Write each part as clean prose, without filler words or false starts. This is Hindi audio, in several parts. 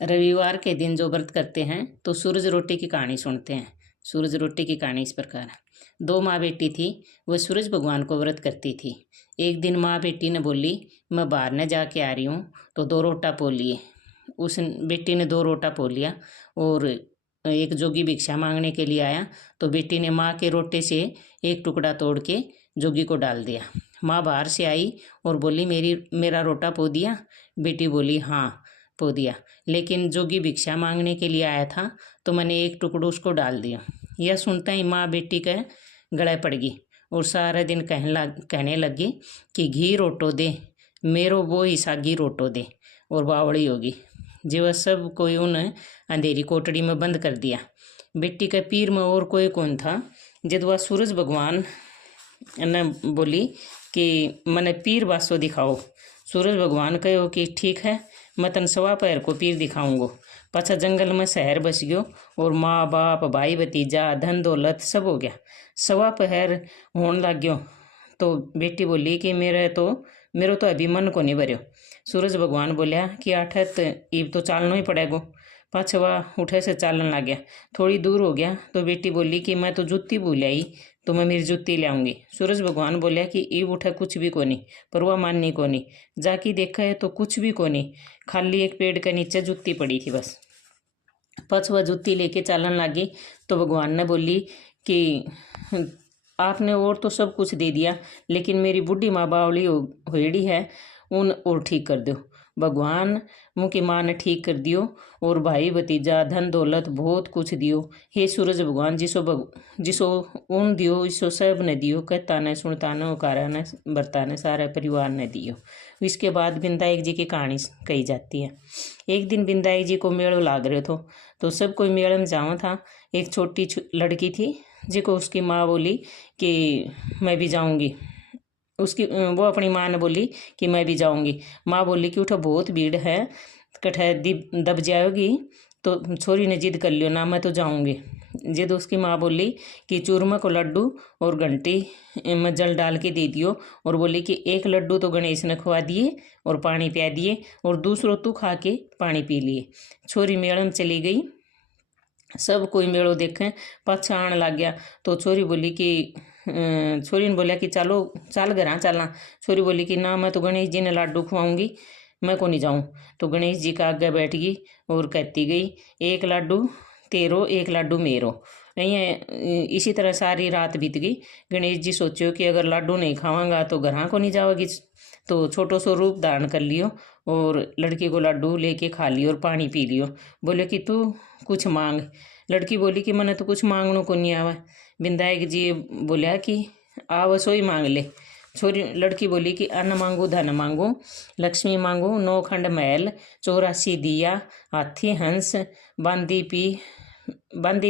रविवार के दिन जो व्रत करते हैं तो सूरज रोटी की कहानी सुनते हैं। सूरज रोटी की कहानी इस प्रकार है। दो माँ बेटी थी, वह सूरज भगवान को व्रत करती थी। एक दिन माँ बेटी ने बोली, मैं बाहर न जाके आ रही हूँ तो दो रोटा पो लिए। उस बेटी ने दो रोटा पो लिया और एक जोगी भिक्षा मांगने के लिए आया तो बेटी ने माँ के रोटे से एक टुकड़ा तोड़ के जोगी को डाल दिया। माँ बाहर से आई और बोली, मेरा रोटा पो दिया? बेटी बोली, हाँ पो दिया, लेकिन जोगी भिक्षा मांगने के लिए आया था तो मैंने एक टुकड़ा उसको डाल दिया। यह सुनते ही माँ बेटी के गले पड़ गई और सारा दिन कहने लगी कि घी रोटो दे, मेरो वो हिस्सा घी रोटो दे, और बावड़ी होगी। जो सब कोई उन अंधेरी कोटड़ी में बंद कर दिया। बेटी के पीर में और कोई कौन था। जब वह सूरज भगवान ने बोली कि मैंने पीर वासो दिखाओ। सूरज भगवान कहो कि ठीक है, मैं तन सवा पैर को पीर दिखाऊंगो। पाछा जंगल में शहर बस गयो और माँ बाप भाई भतीजा धन दौलत सब हो गया। सवा पैर होने लग गयो तो बेटी बोली कि मेरो तो अभी मन को नहीं भरियो। सूरज भगवान बोलिया कि आठत इब तो चालना ही पड़ेगो। पाछा वह उठे से चालन लग गया। थोड़ी दूर हो गया तो बेटी बोली कि मैं तो जूती भूल आई, तो मैं मेरी जूती ले आऊंगी। सूरज भगवान बोलिया कि इब उठा कुछ भी कोनी, पर वह माननी कोनी। जाके देखा है तो कुछ भी कोनी, खाली एक पेड़ के नीचे जूती पड़ी थी बस। पछ वह जूती लेके चालन लगी तो भगवान ने बोली कि आपने और तो सब कुछ दे दिया, लेकिन मेरी बुढ़ी माँ बावली होड़ी है, उन और ठीक कर दो। भगवान मुँह माँ ने ठीक कर दियो और भाई भतीजा धन दौलत बहुत कुछ दियो। हे सूरज भगवान, जिसो उन दियो इसो सब ने दियो। कहता ने सुनता ने उकारा ने बरता ने सारे परिवार ने दियो। इसके बाद विंदायक जी की कहानी कही जाती है। एक दिन विंदायक जी को मेलो लाग रहे थो तो सब कोई मेले में जावा था। एक छोटी लड़की थी जिको उसकी माँ बोली कि मैं भी जाऊंगी। वो अपनी माँ ने बोली कि मैं भी जाऊंगी। माँ बोली कि उठो बहुत भीड़ है, कठे दब जाओगी। तो छोरी ने जिद कर लियो, ना मैं तो जाऊंगी। जिद उसकी माँ बोली कि चूरमा को लड्डू और घंटी में जल डाल के दे दियो और बोली कि एक लड्डू तो गणेश ने खवा दिए और पानी पिया दिए और दूसरों तू खा के पानी पी लिए। छोरी मेले में चली गई। सब कोई मेलो देखें पाछा आने लग गया तो छोरी ने बोलिया कि चल घर चलना। छोरी बोली कि ना, मैं तो गणेश जी ने लाडू खुआऊंगी, मैं को नहीं जाऊं। तो गणेश जी का आगे बैठ गई और कहती गई, एक लाडू तेरो एक लाडू मेरो। इसी तरह सारी रात बीत गई। गणेश जी सोचो कि अगर लाडू नहीं खावांगा तो घर को नहीं जाओगी। तो छोटो सो रूप धारण कर लियो और लड़की को लाडू लेके खा लियो और पानी पी लियो। बोले कि तू कुछ मांग। लड़की बोली कि मैंने तो कुछ मांगनो को नहीं आवा। विंदायक जी बोलिया कि आव सो ही मांग ले। लड़की बोली कि अन्न मांगू धन मांगू, लक्ष्मी मांगू 9 खंड महल, 84 दिया, हाथी हंस, बांदी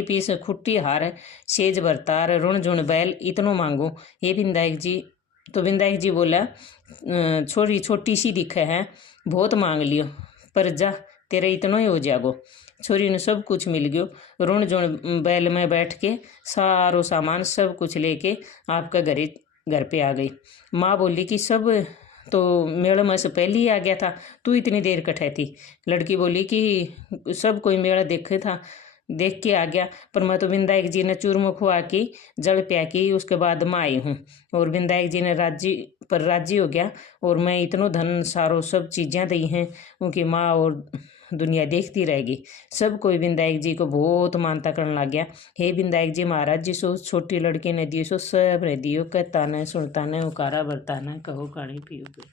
पीस खुट्टी हार, सेज भरतार, ऋण जुण बैल, इतनो मांगू। ये विंदायक जी। तो विंदायक जी बोला, छोरी छोटी सी दिखे है, बहुत मांग लियो, पर जा तेरे इतनो ही हो जागो। छोरी ने सब कुछ मिल गयो। ऋण जुण बैल में बैठ के सारो सामान सब कुछ लेके आपका घर पे आ गई। माँ बोली कि सब तो मेले में से पहले ही आ गया था, तू इतनी देर कठे थी। लड़की बोली कि सब कोई मेला देख के आ गया, पर मैं तो विंदायक जी ने चूरमो खुआ की जल प्या की उसके बाद मैं आई हूँ। और विंदायक जी ने राजी हो गया और मैं इतनो धन सारो सब चीज़ें दी हैं उनकी माँ और दुनिया देखती रहेगी। सब कोई विंदायक जी को बहुत मानता करने लग गया। हे विंदायक जी महाराज, जिसो छोटी लड़की ने दियो सो सब ने दियो। कहता ने सुनता ने उकारा बरता ने कहो कहानी पियो।